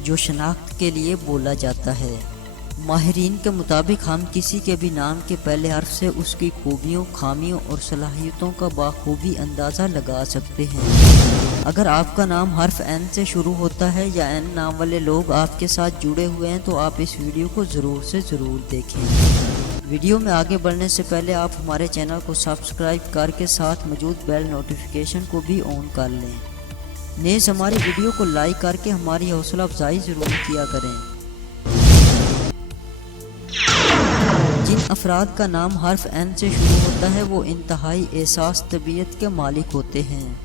जो शनाख्त के लिए बोला जाता है। माहिरीन के मुताबिक हम किसी के भी नाम के पहले हर्फ से उसकी खूबियों, खामियों और सलाहियतों का बाखूबी अंदाज़ा लगा सकते हैं। अगर आपका नाम हर्फ एन से शुरू होता है या एन नाम वाले लोग आपके साथ जुड़े हुए हैं तो आप इस वीडियो को ज़रूर से ज़रूर देखें। वीडियो में आगे बढ़ने से पहले आप हमारे चैनल को सब्सक्राइब करके साथ मौजूद बेल नोटिफिकेशन को भी ऑन कर लें। नेज़ हमारी वीडियो को लाइक करके हमारी हौसला अफजाई ज़रूर किया करें। जिन अफराद का नाम हर्फ एन से शुरू होता है वो इंतहाई एहसास तबीयत के मालिक होते हैं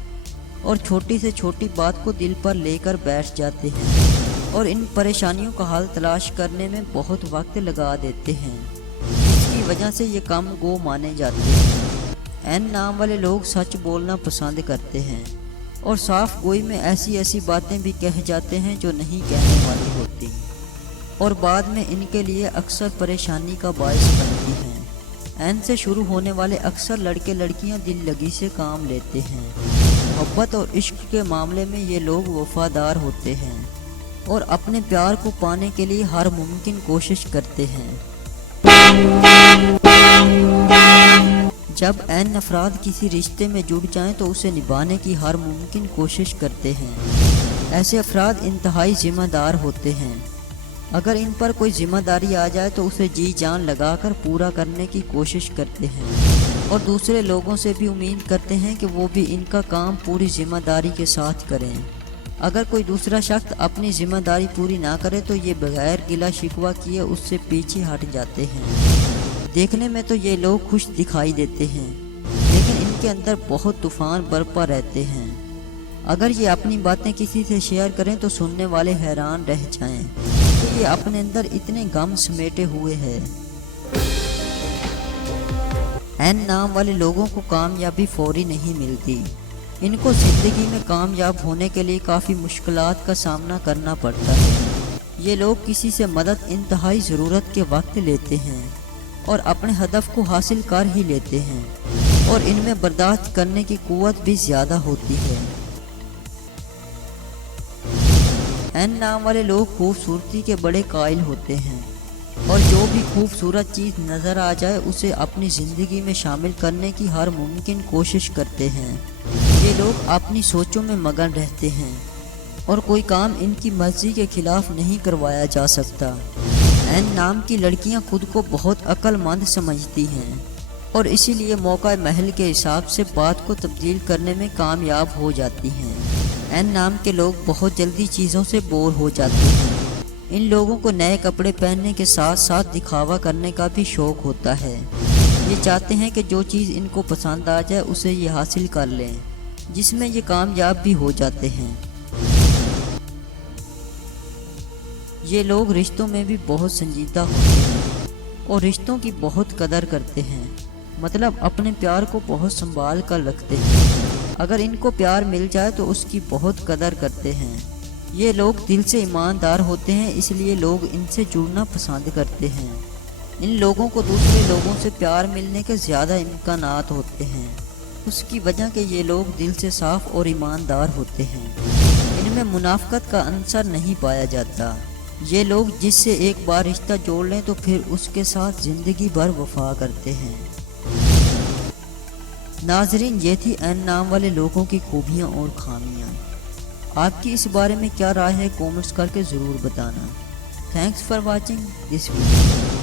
और छोटी से छोटी बात को दिल पर लेकर बैठ जाते हैं और इन परेशानियों का हल तलाश करने में बहुत वक्त लगा देते हैं। इसकी वजह से ये कम गो माने जाते हैं। एन नाम वाले लोग सच बोलना पसंद करते हैं और साफ गोई में ऐसी ऐसी बातें भी कह जाते हैं जो नहीं कहने वाली होती और बाद में इनके लिए अक्सर परेशानी का बायस बनती हैं। एन से शुरू होने वाले अक्सर लड़के लड़कियां दिल लगी से काम लेते हैं। मोहब्बत और इश्क के मामले में ये लोग वफादार होते हैं और अपने प्यार को पाने के लिए हर मुमकिन कोशिश करते हैं। जब एन अफराद किसी रिश्ते में जुड़ जाएं तो उसे निभाने की हर मुमकिन कोशिश करते हैं। ऐसे अफराद इंतहाई जिम्मेदार होते हैं। अगर इन पर कोई जिम्मेदारी आ जाए तो उसे जी जान लगाकर पूरा करने की कोशिश करते हैं और दूसरे लोगों से भी उम्मीद करते हैं कि वो भी इनका काम पूरी जिम्मेदारी के साथ करें। अगर कोई दूसरा शख्स अपनी जिम्मेदारी पूरी ना करे तो ये बगैर गिला शिकवा किए उससे पीछे हट जाते हैं। देखने में तो ये लोग खुश दिखाई देते हैं लेकिन इनके अंदर बहुत तूफान बरपा रहते हैं। अगर ये अपनी बातें किसी से शेयर करें तो सुनने वाले हैरान रह जाएं कि ये अपने अंदर इतने गम समेटे हुए हैं। एन नाम वाले लोगों को कामयाबी फौरी नहीं मिलती। इनको ज़िंदगी में कामयाब होने के लिए काफ़ी मुश्किलात का सामना करना पड़ता है। ये लोग किसी से मदद इंतहाई ज़रूरत के वक्त लेते हैं और अपने हदफ को हासिल कर ही लेते हैं और इनमें बर्दाश्त करने की कुव्वत भी ज़्यादा होती है। एन नाम वाले लोग खूबसूरती के बड़े कायल होते हैं और जो भी खूबसूरत चीज़ नज़र आ जाए उसे अपनी ज़िंदगी में शामिल करने की हर मुमकिन कोशिश करते हैं। ये लोग अपनी सोचों में मगन रहते हैं और कोई काम इनकी मर्जी के खिलाफ नहीं करवाया जा सकता। एन नाम की लड़कियां खुद को बहुत अक्लमंद समझती हैं और इसीलिए मौका महल के हिसाब से बात को तब्दील करने में कामयाब हो जाती हैं। एन नाम के लोग बहुत जल्दी चीज़ों से बोर हो जाते हैं। इन लोगों को नए कपड़े पहनने के साथ साथ दिखावा करने का भी शौक़ होता है। ये चाहते हैं कि जो चीज़ इनको पसंद आ जाए उसे ये हासिल कर लें, जिसमें ये कामयाब भी हो जाते हैं। ये लोग रिश्तों में भी बहुत संजीदा होते हैं और रिश्तों की बहुत कदर करते हैं, मतलब अपने प्यार को बहुत संभाल कर रखते हैं। अगर इनको प्यार मिल जाए तो उसकी बहुत कदर करते हैं। ये लोग दिल से ईमानदार होते हैं, इसलिए लोग इनसे जुड़ना पसंद करते हैं। इन लोगों को दूसरे लोगों से प्यार मिलने के ज़्यादा इम्कानात होते हैं, उसकी वजह कि ये लोग दिल से साफ़ और ईमानदार होते हैं। इनमें मुनाफकत का अंसर नहीं पाया जाता। ये लोग जिससे एक बार रिश्ता जोड़ लें तो फिर उसके साथ ज़िंदगी भर वफा करते हैं। नाजरीन, ये थी एन नाम वाले लोगों की खूबियाँ और खामियाँ। आपकी इस बारे में क्या राय है कमेंट्स करके ज़रूर बताना। Thanks for watching this video.